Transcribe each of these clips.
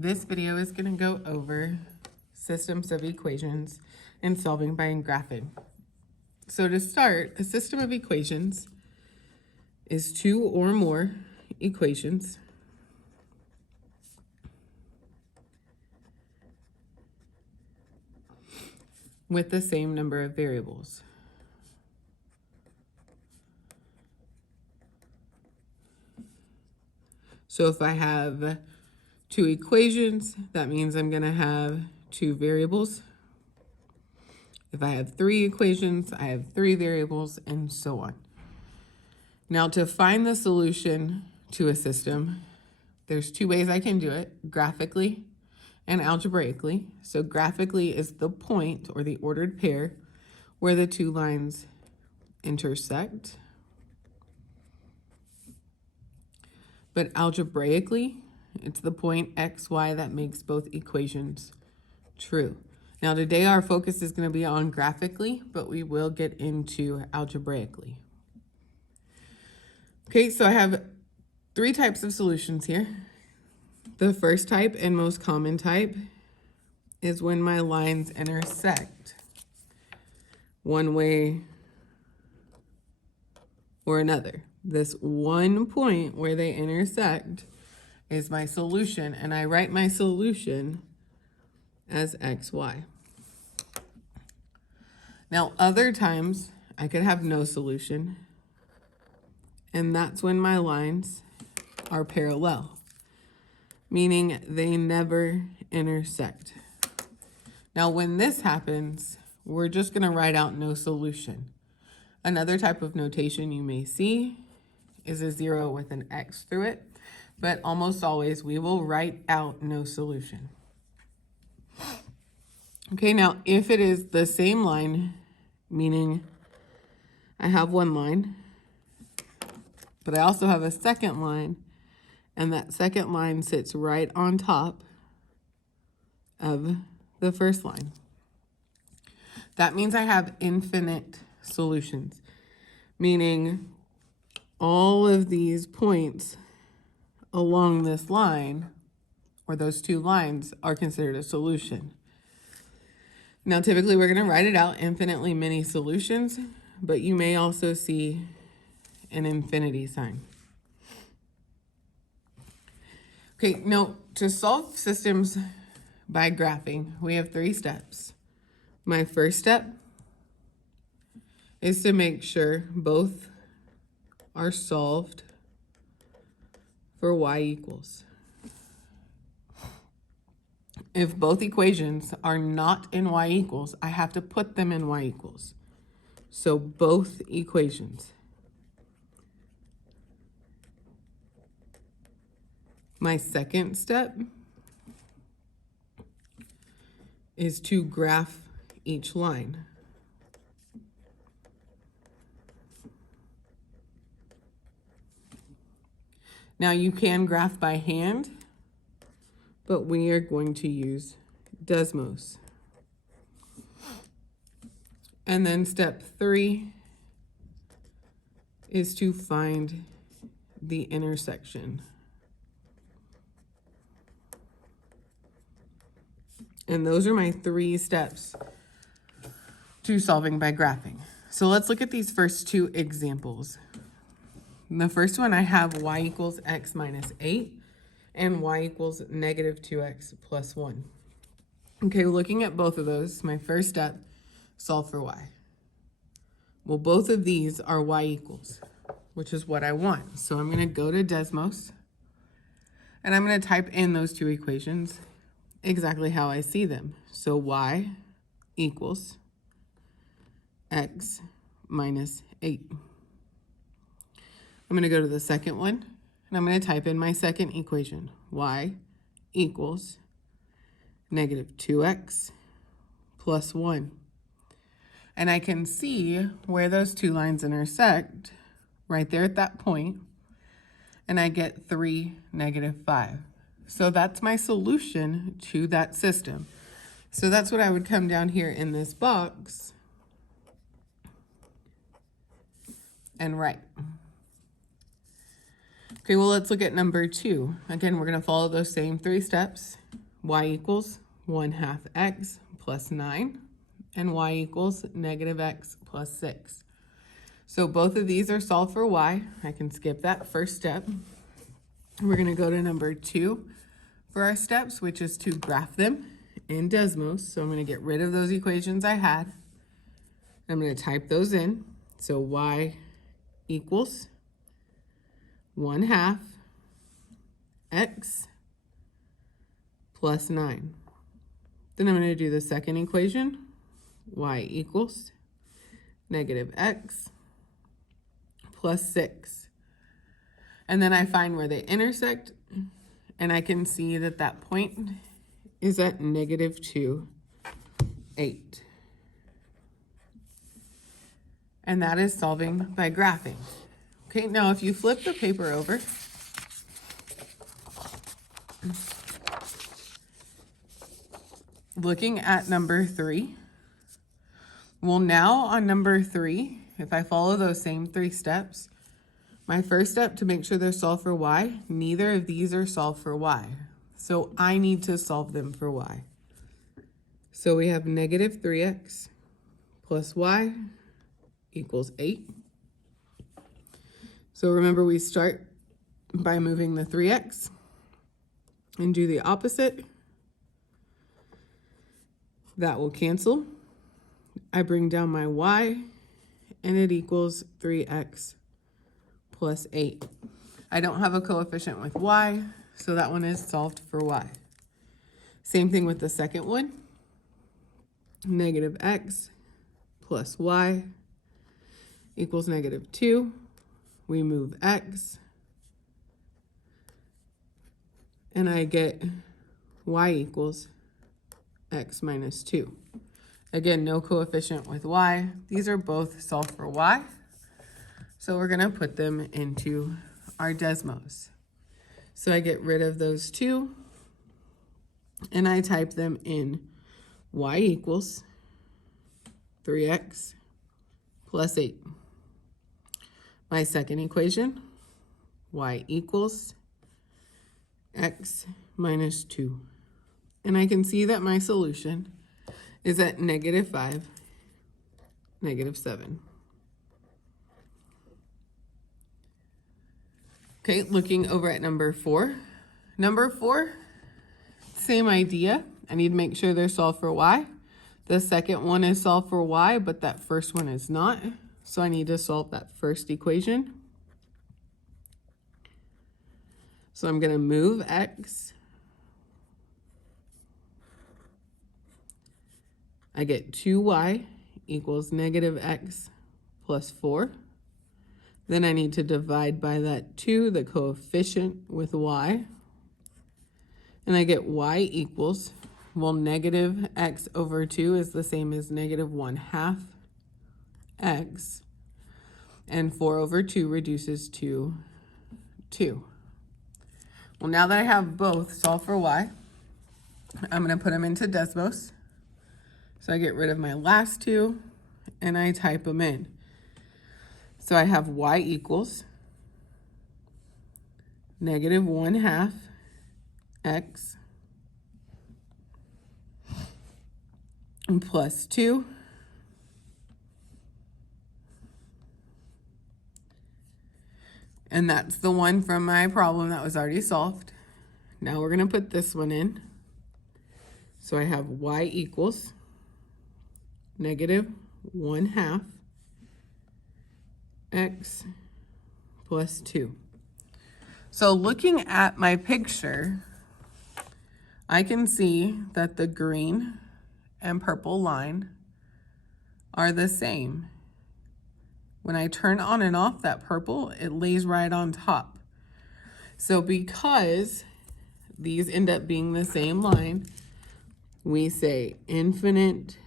This video is going to go over systems of equations and solving by graphing. So to start, a system of equations is two or more equations with the same number of variables. So if I have two equations, that means I'm going to have two variables. If I have three equations, I have three variables, and so on. Now, to find the solution to a system, there's two ways I can do it, graphically and algebraically. So graphically is the point, or the ordered pair, where the two lines intersect. But algebraically, it's the point x, y that makes both equations true. Now today our focus is going to be on graphically, but we will get into algebraically. Okay, so I have three types of solutions here. The first type and most common type is when my lines intersect one way or another. This one point where they intersect is my solution, and I write my solution as xy. Now, other times I could have no solution, and that's when my lines are parallel, meaning they never intersect. Now, when this happens, we're just going to write out no solution. Another type of notation you may see is a 0 with an x through it, but almost always we will write out no solution. Okay, now if it is the same line, meaning I have one line, but I also have a second line, and that second line sits right on top of the first line. That means I have infinite solutions, meaning all of these points along this line, or those two lines, are considered a solution. Now, typically we're going to write it out infinitely many solutions, but you may also see an infinity sign. Okay, now to solve systems by graphing, we have three steps. My first step is to make sure both are solved for y equals. If both equations are not in y equals, I have to put them in y equals. So both equations. My second step is to graph each line. Now you can graph by hand, but we are going to use Desmos. And then step 3 is to find the intersection. And those are my three steps to solving by graphing. So let's look at these first two examples. In the first one, I have y equals x minus 8 and y equals negative 2x plus 1. Okay, looking at both of those, my first step, solve for y. Well, both of these are y equals, which is what I want. So I'm going to go to Desmos, and I'm going to type in those two equations exactly how I see them. So y equals x minus 8. I'm going to go to the second one, and I'm going to type in my second equation, y equals negative 2x plus 1. And I can see where those two lines intersect, right there at that point, and I get 3, negative 5. So that's my solution to that system. So that's what I would come down here in this box and write. Okay, well, let's look at number 2. Again, we're going to follow those same three steps. y equals 1/2 x plus 9, and y equals negative x plus 6. So both of these are solved for y. I can skip that first step. We're going to go to number 2 for our steps, which is to graph them in Desmos. So I'm going to get rid of those equations I had. I'm going to type those in. So y equals 1/2 x plus 9. Then I'm going to do the second equation, y equals negative x plus 6. And then I find where they intersect, and I can see that that point is at -2, 8. And that is solving by graphing. Okay, now if you flip the paper over, looking at number 3, well, now on number 3, if I follow those same 3 steps, my first step to make sure they're solved for y, neither of these are solved for y. So I need to solve them for y. So we have negative 3x plus y equals 8. So remember, we start by moving the 3x and do the opposite. That will cancel. I bring down my y, and it equals 3x plus 8. I don't have a coefficient with y, so that one is solved for y. Same thing with the second one. Negative x plus y equals -2. We move x, and I get y equals x minus 2. Again, no coefficient with y. These are both solved for y. So we're going to put them into our Desmos. So I get rid of those 2, and I type them in. Y equals 3x plus 8. My second equation, y equals x minus 2. And I can see that my solution is at -5, -7. Okay, looking over at number 4. Number 4, same idea. I need to make sure they're solved for y. The second one is solved for y, but that first one is not. So I need to solve that first equation. So I'm going to move x. I get 2y equals -x plus 4. Then I need to divide by that 2, the coefficient with y. And I get y equals, well, -x over 2 is the same as -1/2 x. And 4 over 2 reduces to 2. Well, now that I have both solved for y, I'm going to put them into Desmos. So I get rid of my last 2, and I type them in. So I have y equals -1/2 x plus 2 and that's the one from my problem that was already solved. Now we're going to put this one in. So I have y equals -1/2 x plus 2. So looking at my picture, I can see that the green and purple line are the same. When I turn on and off that purple, it lays right on top. So because these end up being the same line, we say infinite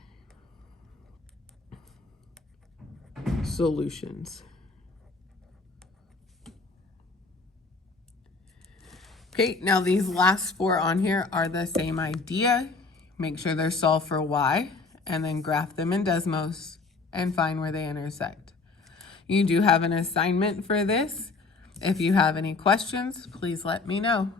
solutions. Okay, now these last 4 on here are the same idea. Make sure they're solved for y, and then graph them in Desmos and find where they intersect. You do have an assignment for this. If you have any questions, please let me know.